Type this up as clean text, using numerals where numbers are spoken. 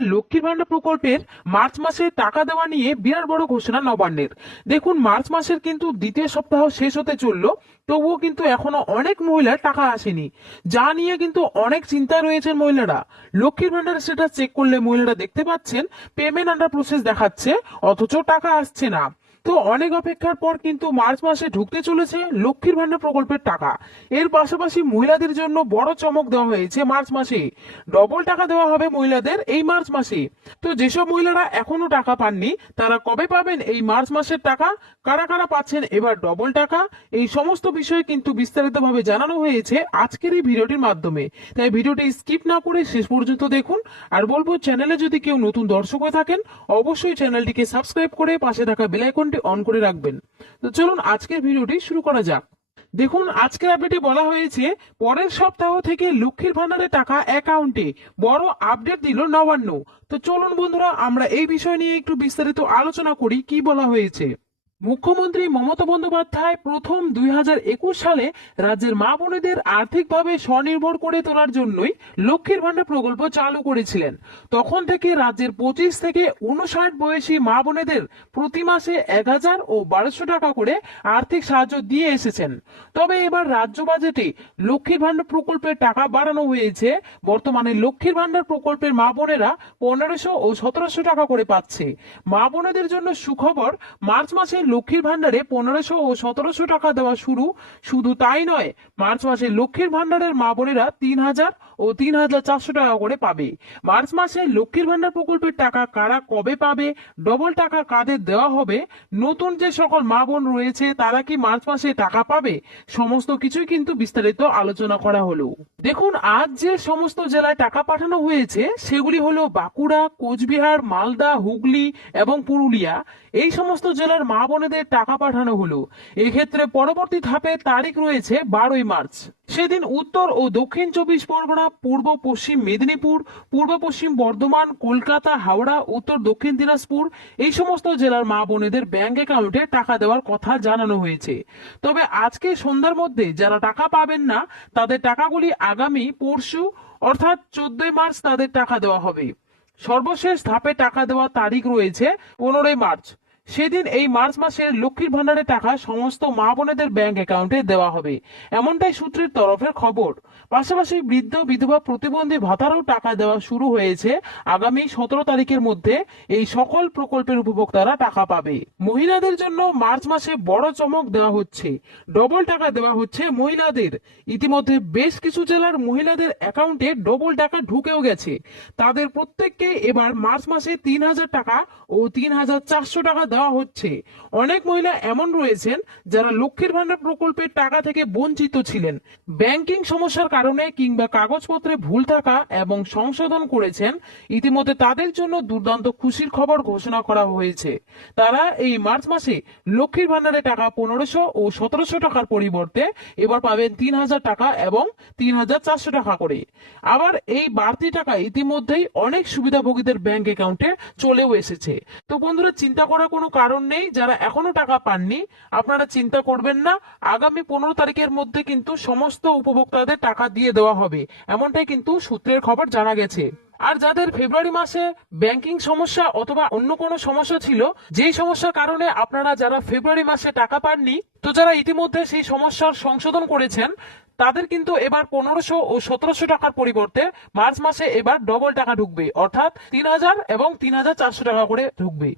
লক্ষ্মীর ভান্ডার প্রকল্পের মার্চ মাসে টাকা দেওয়া নিয়ে বিরাট বড় ঘোষণা নবান্নের। দেখুন, মার্চ মাসের কিন্তু দ্বিতীয় সপ্তাহ শেষ হতে চললো, তবুও কিন্তু এখনো অনেক মহিলার টাকা আসেনি, যা নিয়ে কিন্তু অনেক চিন্তায় রয়েছেন মহিলারা। লক্ষ্মীর ভান্ডার সেটা চেক করলে মহিলারা দেখতে পাচ্ছেন পেমেন্ট আন্ডার প্রসেস দেখাচ্ছে, অথচ টাকা আসছে না। তো অনেক অপেক্ষার পর কিন্তু মার্চ মাসে ঢুকতে চলেছে লক্ষ্মীর ভান্ডার প্রকল্পের টাকা। এর পাশাপাশি মহিলাদের জন্য বড় চমক দেওয়া হয়েছে মার্চ মাসে। ডবল টাকা দেওয়া হবে মহিলাদের এই মার্চ মাসে। তো যেসব মহিলারা এখনো টাকা পাননি তারা কবে পাবেন এই মার্চ মাসের টাকা, কারা কারা পাচ্ছেন এবার ডবল টাকা, এই সমস্ত বিষয়ে কিন্তু বিস্তারিতভাবে জানানো হয়েছে আজকের এই ভিডিওটির মাধ্যমে। তাই ভিডিওটি স্কিপ না করে শেষ পর্যন্ত দেখুন। আর বলবো, চ্যানেলে যদি কেউ নতুন দর্শক হয়ে থাকেন অবশ্যই চ্যানেলটিকে সাবস্ক্রাইব করে পাশে থাকা বেল আইকনটি অন করে রাখবেন। তো চলুন আজকের ভিডিওটি শুরু করা যাক। দেখুন, আজকের আপডেটে বলা হয়েছে পরের সপ্তাহ থেকে লক্ষ্মীর ভান্ডারের টাকা অ্যাকাউন্টে, বড় আপডেট দিল নবান্ন। তো চলুন বন্ধুরা, আমরা এই বিষয় নিয়ে একটু বিস্তারিত আলোচনা করি কি বলা হয়েছে। মুখ্যমন্ত্রী মমতা বন্দ্যোপাধ্যায় প্রথম 2021 সালে রাজ্যের মা বোনেদের আর্থিকভাবে স্বনির্ভর করে তোলার জন্যই লক্ষ্মীর ভান্ডার প্রকল্প চালু করেছিলেন। তখন থেকে রাজ্যের 25 থেকে 59 বয়সী মা বোনেদের প্রতি মাসে 1000 ও 1200 টাকা করে আর্থিক সাহায্য দিয়ে এসেছেন। তবে এবার রাজ্য বাজেটে লক্ষ্মীর ভান্ডার প্রকল্পের টাকা বাড়ানো হয়েছে। বর্তমানে লক্ষ্মীর ভান্ডার প্রকল্পের মা বোনেরা 1500 ও 1700 টাকা করে পাচ্ছে। মা বোনেদের জন্য সুখবর, মার্চ মাসে লক্ষ্মীর ভান্ডারে 1500 ও 1700 টাকা দেওয়া শুরু। শুধু তাই নয়, মার্চ মাসে লক্ষ্মীর ভান্ডারের মা বোনেরা 3000 ও 3400 টাকা করে পাবে। মার্চ মাসে লক্ষ্মীর ভান্ডার প্রকল্পের টাকা কারা কবে পাবে, ডবল টাকা কাদের দেওয়া হবে, নতুন যে সকল মা বোন রয়েছে তারা কি মার্চ মাসে টাকা পাবে, সমস্ত কিছুই কিন্তু বিস্তারিত আলোচনা করা হলো। দেখুন, আজ যে সমস্ত জেলায় টাকা পাঠানো হয়েছে সেগুলি হলো বাঁকুড়া, কোচবিহার, মালদা, হুগলি এবং পুরুলিয়া। এই সমস্ত জেলার মা বোনেদের টাকা পাঠানো হলো। এক্ষেত্রে পরবর্তী ধাপে তারিখ রয়েছে 12ই মার্চ। সেদিন উত্তর ও দক্ষিণ 24 পরগনা, পূর্ব পশ্চিম মেদিনীপুর, পূর্ব পশ্চিম বর্ধমান, কলকাতা, হাওড়া, উত্তর দক্ষিণ দিনাজপুর এই সমস্ত জেলার মা বোনেদের ব্যাংক অ্যাকাউন্টে টাকা দেওয়ার কথা জানানো হয়েছে। তবে আজকে সন্ধ্যার মধ্যে যারা টাকা পাবেন না তাদের টাকাগুলি আগামী পরশু অর্থাৎ 14ই মার্চ তাদের টাকা দেওয়া হবে। সর্বশেষ ধাপে টাকা দেওয়ার তারিখ রয়েছে 15ই মার্চ। সেদিন এই মার্চ মাসের লক্ষ্মীর ভান্ডারের টাকা সমস্ত মা বোনেদের ব্যাংক অ্যাকাউন্টে দেওয়া হবে, এমনটাই সূত্রের তরফের খবর। পাশাপাশি বৃদ্ধ বিধবা প্রতিবন্ধী ভাতারও টাকা দেওয়া শুরু হয়েছে। আগামী 17 তারিখের মধ্যে এই সকল প্রকল্পের উপভোক্তারা টাকা পাবে। মহিলাদের জন্য মার্চ মাসে বড় চমক দেওয়া হচ্ছে, ডবল টাকা দেওয়া হচ্ছে মহিলাদের। ইতিমধ্যে বেশ কিছু জেলার মহিলাদের অ্যাকাউন্টে ডবল টাকা ঢুকেও গেছে। তাদের প্রত্যেককে এবার মার্চ মাসে 3000 টাকা ও 3400 টাকা দেওয়া হচ্ছে। অনেক মহিলা এমন রয়েছেন যারা লক্ষ্মীর ভান্ডার প্রকল্পের টাকা থেকে বঞ্চিত ছিলেন, ব্যাংকিং সমস্যার কারণে কিংবা কাগজপত্রে ভুল থাকা এবং সংশোধন করেছেন। ইতিমধ্যে তাদের জন্য দুর্দান্ত খুশির খবর ঘোষণা করা হয়েছে। তারা এই মার্চ মাসে লক্ষ্মীর ভান্ডারে টাকা 1500 ও 1700 টাকার পরিবর্তে এবার পাবেন 3000 টাকা এবং 3400 টাকা করে। আবার এই বাড়তি টাকা ইতিমধ্যেই অনেক সুবিধাভোগীদের ব্যাংক অ্যাকাউন্টে চলেও এসেছে। তো বন্ধুরা, চিন্তা করার কোনো কারণ নেই। যারা এখনো টাকা পাননি আপনারা চিন্তা করবেন না, আগামী 15 তারিখের মধ্যে কিন্তু সমস্ত উপভোক্তাদের টাকা দিয়ে দেওয়া হবে, এমনটাই কিন্তু সূত্রের খবর জানা গেছে। আর যাদের ফেব্রুয়ারি মাসে ব্যাংকিং সমস্যা অথবা অন্য কোনো সমস্যা ছিল, যেই সমস্যার কারণে আপনারা যারা ফেব্রুয়ারি মাসে টাকা পাননি, তো যারা ইতিমধ্যে সেই সমস্যার সংশোধন করেছেন তাদের কিন্তু এবার 1500 ও 1700 টাকার পরিবর্তে মার্চ মাসে এবার ডবল টাকা ঢুকবে, অর্থাৎ 3000 এবং 3400 টাকা করে ঢুকবে।